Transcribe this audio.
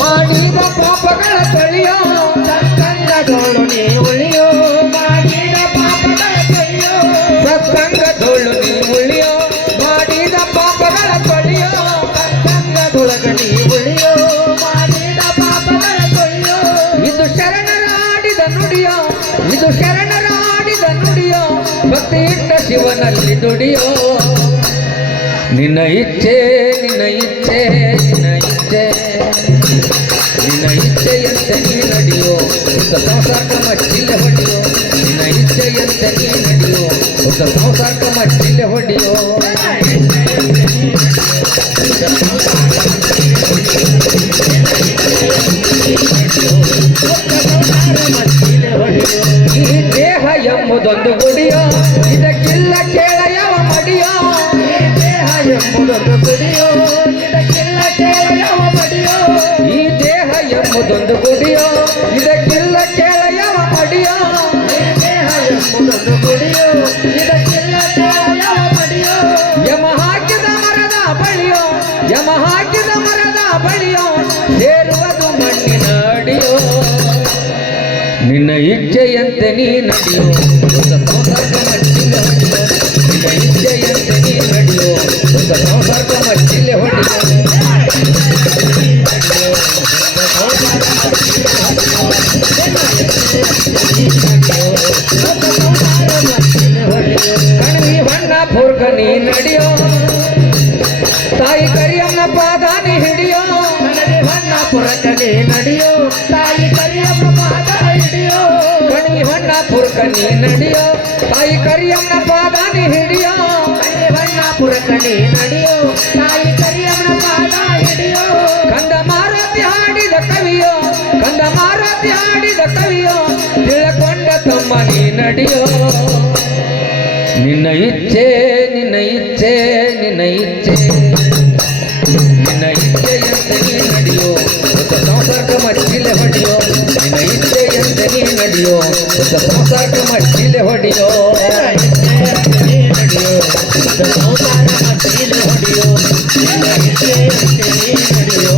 ಮಾಡಿದ ಪಾಪಗಳ ತೊಳೆಯೋ ಸತ್ಸಂಗದೋಳು ನೀ ಉಳಿಯೋ ಮಾಡಿದ ಪಾಪಗಳ ತೊಳೆಯೋ ಸತ್ಸಂಗದೋಳು ನೀ ಉಳಿಯೋ ಮಾಡಿದ ಪಾಪಗಳ ತೊಳೆಯೋ ಸತ್ಸಂಗದೊಳಗ ನೀ ಉಳಿಯೋ ಮಾಡಿದ ಪಾಪಗಳ ತೊಳೆಯೋ ಇದು ಶರಣರಾಡಿದ ನುಡಿಯೋ ಇದು ಶರಣರಾಡಿದ ನುಡಿಯೋ ಭಕ್ತಿ ಇಟ್ಟ ಶಿವನಲ್ಲಿ ದುಡಿಯೋ ನಿನ್ನ ಇಚ್ಛೆ ನಿನ್ನ ಇಚ್ಛೆ ನಿನ್ನ ಇಚ್ಛೆ ನಿನ್ನ ಇಚ್ಛೆಯಂತೆ ನೀ ನಡೆಯೋ ಹೊಸ ಸಂಸಾರಕ್ಕೆ ಮಚ್ಚಿಲೆ ಹೊಡೆಯೋ ನಿನ್ನ ಇಚ್ಛೆಯಂತೆ ನೀ ನಡೆಯೋ ಹೊಸ ಸಂಸಾರಕ್ಕೆ ಮಚ್ಚಿಲೆ ಹೊಡೆಯೋ ಈ ದೇಹ ಎಂಬುದೊಂದು ಗುಡಿಯೋ ಇದಕ್ಕಿಲ್ಲ ಕೇಳ ಯಾವ ಮಡಿಯೋ ಎಂಬುದೊಂದು ಗುಡಿಯೋ ಇದಕ್ಕೆಲ್ಲ ಕೇಳ ಯಾವ ಮಡಿಯೋ ಈ ದೇಹ ಎಂಬುದೊಂದು ಗುಡಿಯೋ ಇದಕ್ಕೆಲ್ಲ ಕೇಳ ಯಾವ ಮಡಿಯೋ ದೇಹ ಎಂಬುದೊಂದು ಗುಡಿಯೋ ಇದಕ್ಕೆಲ್ಲ ಕೇಳ ಯಾವ ಮಡಿಯೋ ಯಮ ಹಾಕಿದ ಮರದ ಬಳಿಯೋ ಯಮ ಹಾಕಿದ ಮರದ ಬಳಿಯೋ ಸೇರುವುದು ಮಣ್ಣಿನ ಅಡಿಯೋ ನಿನ್ನ ಇಚ್ಛೆಯಂತೆ ನೀ ನಡೆಯೋ ಹೊಸ ಸಂಸಾರಕ್ಕೆ ಮಚ್ಚಿಲೆ ಹೊಡೆಯೋ ನಿನ್ನ ಇಚ್ಛೆಯಂತೆ ನೀ ನಡೆಯೋ ಹೊಸ ಸಂಸಾರಕ್ಕೆ ಮಚ್ಚಿಲೆ ಹೊಡೆಯೋ ಕಣ್ವಿ ಬಣ್ಣ ಪೂರ್ಕ ನೀ ನಡೆಯೋ ತಾಯಿ ಕರಿಯಮ್ಮನ ಪಾದ ನೀ ಹಿಡಿಯೋ ಬಣ್ಣ ಪುರಕ ನೀ ನಡೆಯೋ ತಾಯಿ ಕರಿಯಮ್ಮನ ಪಾದ ಹಿಡಿಯೋ ಕಣ್ವಿ ಬಣ್ಣ ಪುರಕ ನೀ ನಡೆಯೋ ತಾಯಿ ಕರಿಯಮ್ಮನ ಪಾದ ನೀ ಹಿಡಿಯೋ ಬಣ್ಣ ಪುರಕ ನೀ ನಡೆಯೋ ತಾಯಿ ಕರಿಯಮ್ಮನ ಪಾದ ಹಿಡಿಯೋ ಕಂದ ಮಾರುತಿ ಹಾಡಿದ ಕವಿಯೋ ಕಂದ ಮಾರುತಿ ಹಾಡಿದ ಕವಿಯೋ ತಿಳಕೊಂಡ ತಮ್ಮ ನೀ ನಡೆಯೋ ನಿನ್ನ ಇಚ್ಛೆ ನಿನ್ನ ಇಚ್ಛೆ ನಿನ್ನ ಇಚ್ಛೆ ನಿನ್ನ ಇಚ್ಛೆಯಂತೆ ನೀ ನಡೆಯೋ ಹೊಸ ಸಂಸಾರಕ್ಕೆ ಮಚ್ಚಿಲೆ ಹೊಡೆಯೋ ನಿನ್ನ ಇಚ್ಛೆಯಂತೆ ನೀ ನಡೆಯೋ ಹೊಸ ಸಂಸಾರಕ್ಕೆ ಮಚ್ಚಿಲೆ ಹೊಡೆಯೋ ಹೊಸ ಸಂಸಾರ ಮಚ್ಚಿಲೆ ಹೊಡೆಯೋ ನಿನ್ನ ಇಚ್ಛೆಯಂತೆ ನೀ ನಡೆಯೋ